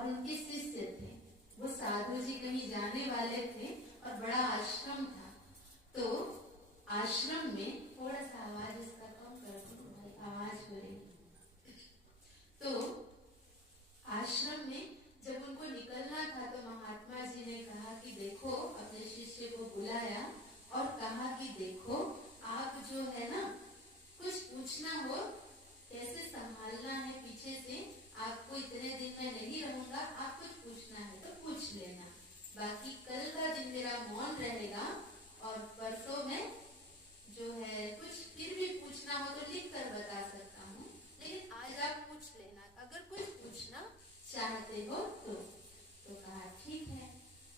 और उनके शिष्य थे। वो साधु जी कहीं जाने वाले थे और बड़ा आश्रम था। तो आश्रम में थोड़ा सा आवाज इसका कम कर दो भाई, आवाज हो रही। तो आश्रम में जब उनको निकलना था तो महात्मा जी ने कहा कि देखो, अपने शिष्य को बुलाया और कहा कि देखो, आप जो है ना, कुछ पूछना हो, कैसे संभालना है पीछे से, आपको इतने दिन में नहीं रहूंगा, आप कुछ पूछना है तो पूछ लेना, बाकी कल का दिन मेरा मौन रहेगा और परसों में जो है कुछ फिर भी पूछना हो तो लिख कर बता सकता हूँ, लेकिन आज आप पूछ लेना अगर कुछ पूछना चाहते हो तो कहा ठीक है।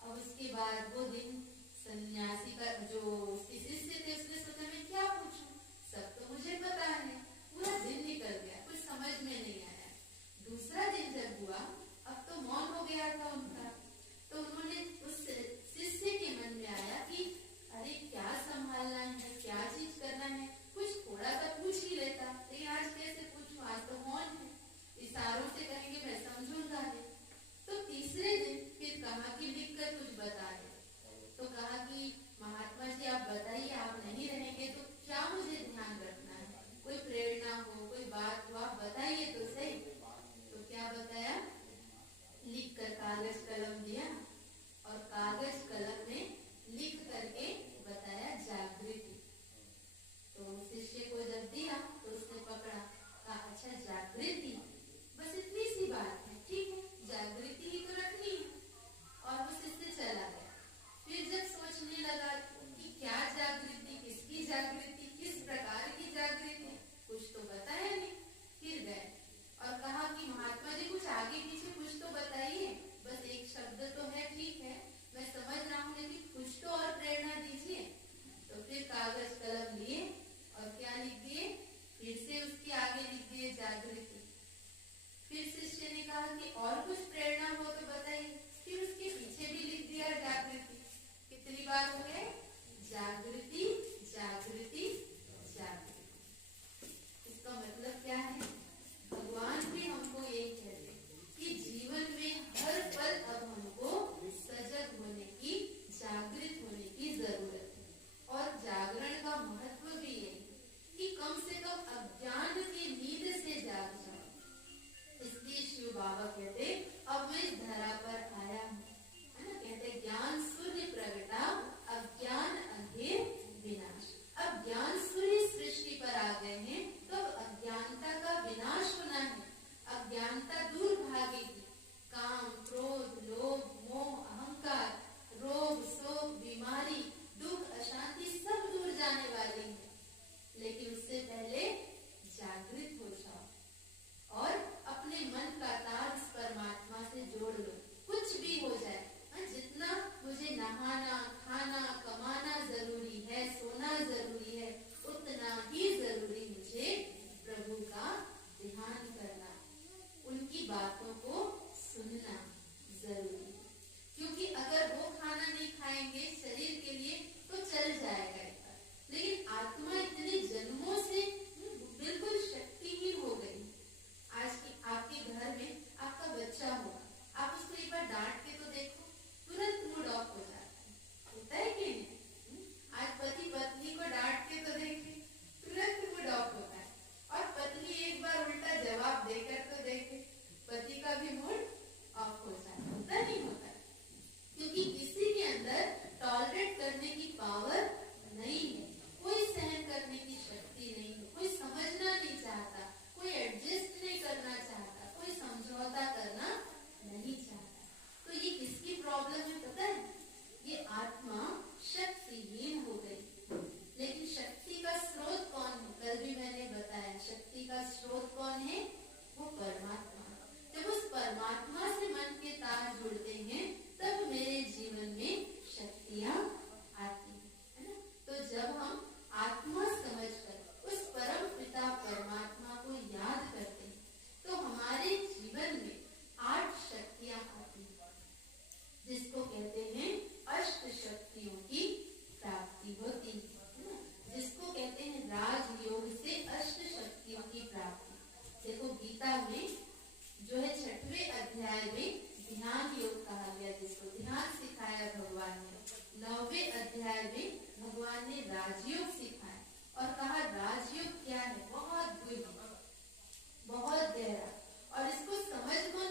और उसके बाद वो दिन सन्यासी का जो उसके शिष्य थे उसने सोचा मैं क्या पूछूं, सब तो मुझे पता है। पूरा दिन निकल गया, कुछ समझ में नहीं आया। दूसरा दिन जब हुआ, अब तो मौन हो गया था उनका, तो उन्होंने उस शिष्य के मन में आया कि अरे क्या संभालना है, क्या चीज करना है, कुछ थोड़ा सा पूछ ही लेता, लेकिन आज कैसे पूछूं, आज तो मौन है, इशारों से कहेंगे मैं समझूंगा नहीं। तो तीसरे दिन फिर कहा कि लिख कर कुछ बता दे। तो कहा कि महात्मा जी आप बताइए, आप नहीं रहेंगे तो क्या मुझे ध्यान रखना है, कोई प्रेरणा हो, कोई बात हो, आप बताइए तो सही। तो क्या बताया, लिख कर कागज कलम दिया और कागज कलम में लिख करके बताया जागृति। तो शिष्य को जब दिया तो उसने पकड़ा, कहा अच्छा जागृति, बस इतनी सी बात है, ठीक है, जागृति ही तो रखनी है। और वो शिष्य चला गया। फिर जब सोचने लगा कि क्या जागृति, किसकी जागृति, किस प्रकार की जागृति, कुछ तो बताया नहीं। फिर गए और कहा कि महात्मा जी कुछ आगे पीछे कुछ तो बताइए, बस एक शब्द तो है, ठीक है मैं समझ रहा हूँ, लेकिन कुछ तो और प्रेरणा दीजिए। तो फिर कागज कलम लिए और क्या लिख दिए, फिर से उसके आगे लिख दिए जागृति। फिर शिष्य ने कहा कि और कुछ प्रेरणा हो तो बताइए, फिर उसके पीछे भी लिख दिया जागृति। कितनी बार हो गए, जागृति जागृति जागृति। इसका मतलब क्या है, भगवान भी हमको यही कहते कि जीवन में हर पल अब हमको सजग होने की, जागृत होने की जरूरत है। और जागरण का महत्व भी यही कि कम से कम अज्ञान की नींद से जाग जाओ। इसलिए शिव बाबा कहते अब मैं इस धरा पर आया हूँ, है ना, कहते ज्ञान सूर्य प्रगटा, अज्ञान अंधेर विनाश। अब ज्ञान सूर्य सृष्टि पर आ गए हैं तो अब अज्ञानता का विनाश होना है, अज्ञानता दूर भागेगी। काम, क्रोध, लोभ, मोह, अहंकार, रोग, शोक, बीमारी, दुख, अशांति सब दूर जाने वाली है। लेकिन उससे पहले जागृत हो जाओ और अपने मन का तार इस परमात्मा से जोड़ लो। कुछ भी हो जाए, जितना मुझे नहाना, खाना, कमाना जरूरी है, सोना जरूरी है, उतना ही जरूरी मुझे प्रभु का ध्यान करना, उनकी बातों को सुनना जरूरी। क्योंकि अगर वो खाना नहीं खाएंगे शरीर के लिए तो चल जाएगा, लेकिन आत्मा इतने जन्मों से बिल्कुल शक्तिहीन हो गई। आज की आपके घर में आपका बच्चा होगा, आप उसको एक बार डांट के तो देखो, तुरंत मूड ऑफ हो जाता है, होता है कि नहीं? आज पति पत्नी को डांट के तो देखे, तुरंत मूड ऑफ होता है। और पत्नी एक बार उल्टा जवाब देकर तो देखे, पति का भी मूड ऑफ हो जाता है, होता नहीं होता है? क्योंकि किसी के अंदर टॉलरेट करने की पावर नहीं है, कोई सहन करने की शक्ति नहीं है, कोई समझना नहीं चाहता, कोई एडजस्ट नहीं करना चाहता, कोई समझौता करना नहीं चाहता। तो ये ध्यान योग कहा गया, जिसको ध्यान सिखाया भगवान ने। 9वें अध्याय में भगवान ने राजयोग सिखाया और कहा राजयोग क्या है, बहुत गहरा, और इसको समझ कौन